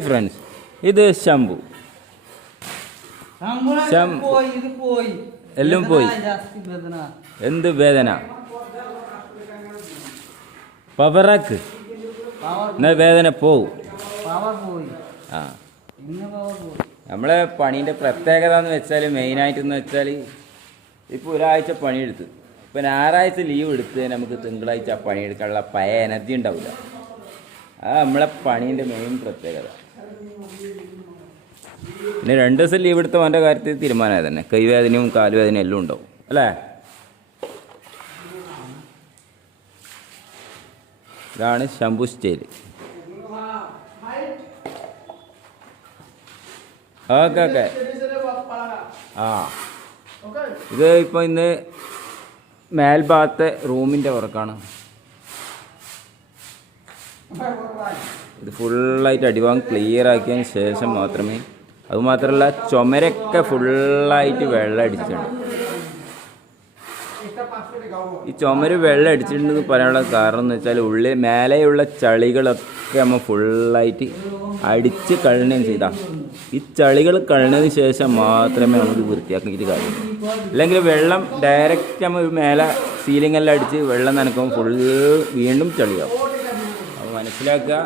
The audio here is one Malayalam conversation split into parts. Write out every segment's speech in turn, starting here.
ഫ്രണ്ട്സ് ഇത് ശംഭു. ശം- പോയി ഇത് പോയി. എല്ലാം പോയി. എന്ത് വേദന? പവറാക്ക് എന്നാ വേദന പോവും പോയി. ആ. പോയി. നമ്മളെ പണീന്റെ പ്രത്യേകത എന്ന് വെച്ചാൽ മെയിനായിട്ടെന്ന് വെച്ചാൽ ഇപ്പോൾ ഒരാഴ്ച പണിയെടുത്ത്. ഇപ്പം ഞായറാഴ്ച ലീവ് എടുത്ത് നമുക്ക് തിങ്കളാഴ്ച ആ പണിയെടുക്കാനുള്ള പഴയ എനർജി ഉണ്ടാവില്ല അത് നമ്മളെ പണീന്റെ മെയിൻ പ്രത്യേകത. പിന്നെ രണ്ട് ദിവസം ലീവ് എടുത്ത അവന്റെ കാര്യത്തിൽ തീരുമാനമായി തന്നെ. കൈവേദനയും കാലുവേദനയും എല്ലാം ഉണ്ടാവും. അല്ലേ? ഇതാണ് ശംഭു സ്റ്റൈൽ ഓക്കെ ഓക്കെ. ആ. ഇത് ഇപ്പോൾ ഇന്ന് മേൽഭാഗത്തെ റൂമിന്റെ വർക്കാണ്. ഇത് ഫുള്ളായിട്ട് അടിഭാഗം ക്ലിയർ ആക്കിയതിന് ശേഷം മാത്രമേ അതുമാത്രമല്ല ചുമരൊക്കെ ഫുള്ളായിട്ട് വെള്ളം അടിച്ചിട്ടുണ്ട്. ഈ ചുമര് വെള്ളം അടിച്ചിട്ടുണ്ടെന്ന് പറയാനുള്ള കാരണം എന്ന് വെച്ചാൽ ഉള്ളിൽ മേലെയുള്ള ചളികളൊക്കെ നമ്മൾ ഫുള്ളായിട്ട് അടിച്ച് കഴുകുകയും ചെയ്താൽ ഈ ചളികൾ കഴുകിയതിന് ശേഷം മാത്രമേ നമുക്ക് വൃത്തിയാക്കിയിട്ട് കാര്യം അല്ലെങ്കിൽ വെള്ളം ഡയറക്റ്റ് നമ്മൾ മേലെ സീലിംഗെല്ലാം അടിച്ച് വെള്ളം നനക്കുമ്പോൾ ഫുള്ള് വീണ്ടും ചളിയാവും. മനസ്സിലാക്കുക.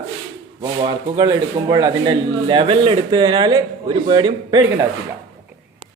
അപ്പോൾ വർക്കുകൾ എടുക്കുമ്പോൾ അതിന്റെ ലെവലിൽ എടുത്തു കഴിഞ്ഞാൽ ഒരു പേടിയും പേടിക്കേണ്ട ആവശ്യമില്ല.